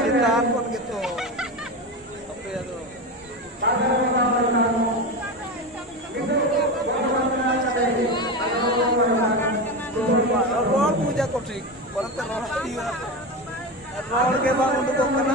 Cintaan pun gitu. Tapi ya tuh. Roll puja kotik. Orang terlalu dia. Roll ke bang untuk kena.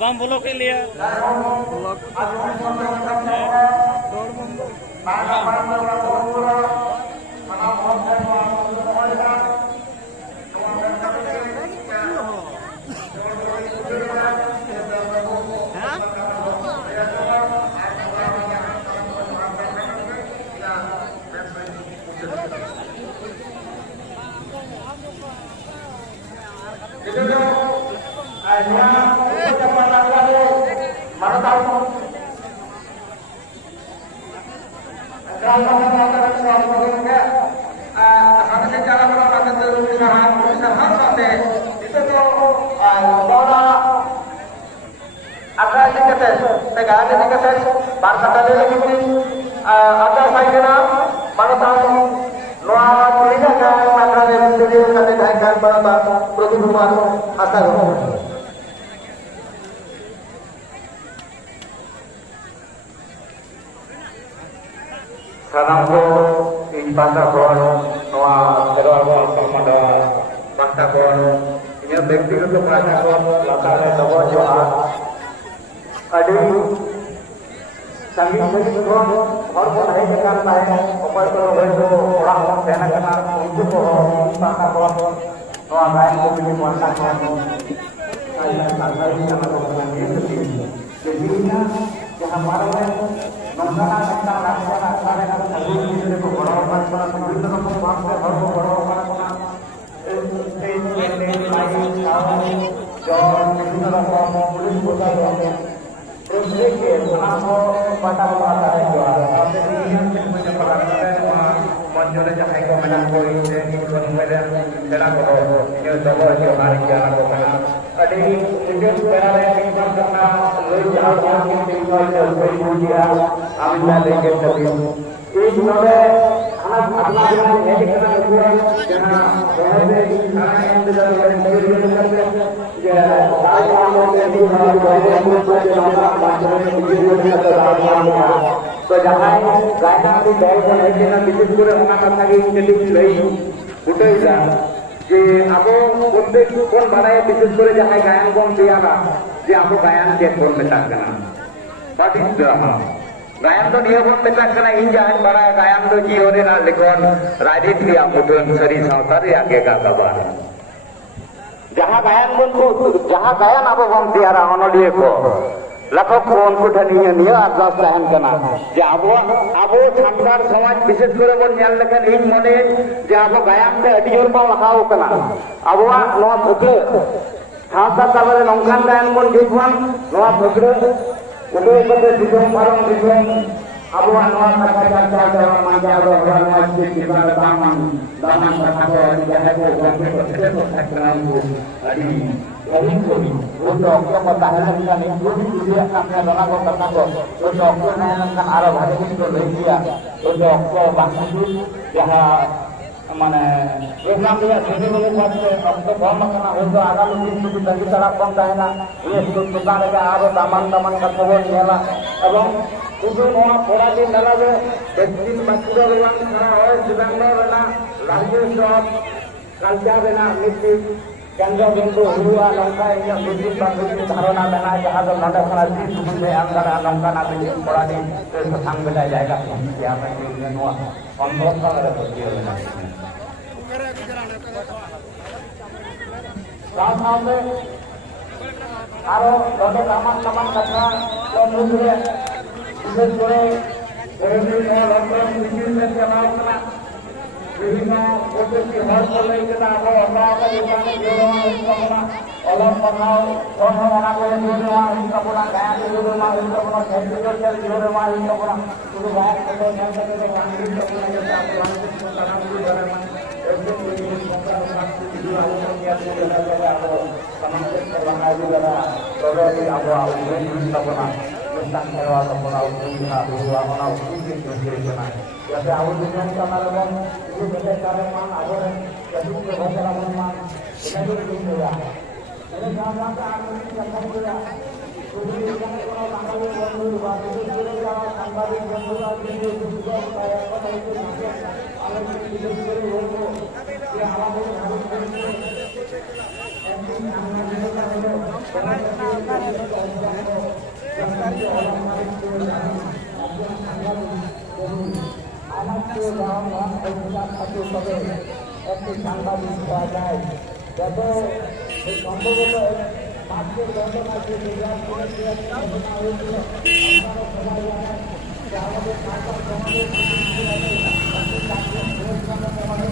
बाम बोलो के लिए Sanam ko ing bangsa kon noa teror pamada bangsa kon ini ব্যক্তিগত ভাষা kon লাতারে দব joa adi sangit sangit kon hor kon hai kan tahe opai ko hoyto orang orang sena kana untu ko bangsa kon noa gayan ko bini bangsa kon ayah sangai sama dengan itu jadi yang hamaran नमस्कार नमस्कार नमस्कार सारे का सभी जिले को बड़ा बड़ा विभिन्न रकम बात से हर को बड़ा बड़ा जो विभिन्न रकम पुलिस होता है उससे के नाम को पता होता है जो आपसे यूनियन से मुझे पता है मंजूर चाहे को मैंने कोई से इनको मेरे तेरा को ये सब जो हमारे ज्ञान को बना अभी मुझे तेरा है कि करना लोग जहां जहां के people से कोई पूछिया आमिना लेके सभी एक नोले खाना अपना ये दिखना हुआ जहां वहां से खाना इंतजार करते ये सारे कामों में भी हमारे को जो हमारा तो जहां गायना भी बैठ है ना विशेष করে ওনা কথা কি ইনিশিয়েটিভ লই উঠাইলা যে আবো প্রত্যেক কোন বাড়ায় বিশেষ করে যাহাই গায়ন বন দিয়ারা যে আবো গায়ন কে কোন মেটাক না পাটিস ড্রামা গায়ন তো নিয়ে বন মেটাক না ইন যাহাই বাড়ায় গায়ন তো জি ওরে না লিখন রাজনীতি থি আমুটন সরি সাঁওতারে আগে গাবার जहाँ गायन बन को जहाँ गायन अब बन दियारा अनलिए को लाखों को उनको ठनिया निया आदर्श रहन करना जे आबो सामगार समाज विशेष करे बन ᱧᱮᱞ लेकिन इन मने जे आबो गायन ते अडी जोर बन लहाव कना आबो नोआ भुके सावता ताबरे नोंकान गायन बन दिखवान नोआ भुकरे उदे बदे दिगम पारम दिगम आबो नोआ कथा कथा जवा मांजा आबो नोआ के दामन कथा को जहां को गंगे को सकराम को अडी अडी को untuk mempertahankan itu dia akan melakukan untuk menanamkan arah hari itu dia untuk bangsa itu ya mana program dia jadi menguatkan untuk bangsa untuk agama itu bagi taraf bangsa ini itu tukar ada arah taman-taman katakan nyala এবং শুধু নয়া পড়াতে মেলাবে ব্যক্তি বাচ্চাদের না হয় জীবনের না লাগিয়ে সব কালচার না নীতি কেন্দ্র বিন্দু হুয়া লঙ্কা ইয়া বিদ্যুৎ বান্ধব ধারণা মেলা যাহা তো নটা খনা দিন সুবিধে আমরা লঙ্কা না বিদ্যুৎ পড়াতে সাং বেটা জায়গা ইয়া মানে নয়া অন্তরস্থলে করতে হবে সাথে আরো যত তামান কথা লঙ্কা বিশেষ করে বিভিন্ন লঙ্কা বিভিন্ন চালাওনা বিভিন্ন পদ্ধতি হর করলে যেটা আমরা অন্যান্য দোকানে জোরমা হিসাবনা অলম পাঠাও সহমনা করে জোরমা হিসাবনা গায়া জোরমা হিসাবনা সেন্ট্রাল জোরমা হিসাবনা শুধু গায়া করে নিয়ে থেকে গান্ধী হিসাবনা যেটা আমরা তারাম করে মানে একদম এই সংস্কার শাস্তি দিয়ে আলোচনা করে আমরা সমাজের বাংলা জেলা প্রগতি আমরা হিসাবনা tentang hewan atau usaha usaha uji kerjasama. Jadi awal dengan kameramen itu betul kameramen awal jadi betul kameramen itu itu ya. Ini sama-sama aku ini juga. Jadi kalau tanggal yang baru itu sudah tanggal yang baru itu juga kayak apa itu alam itu itu ya alam itu harus আমার তো রহমান অধিকার থাকে তবে একটি সাংবাদিক হওয়া যায় যত সম্ভবত মাঝের ঘটনা যে ঘটনা হয়েছিল আপনারা সবাই জানেন যে আমাদের সরকার সমাজের